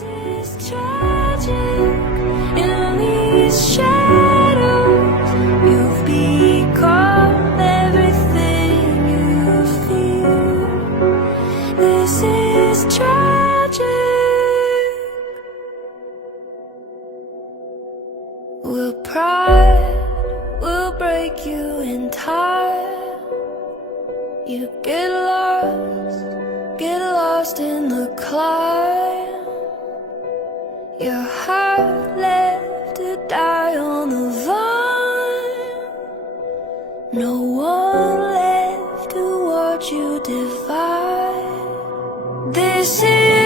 is tragic. In these shadows, you've become everything you feel. This is tragic. Will pride will break you in time. You get lost in the climb. Your heart left to die on the vine. No one left to watch you divide. This is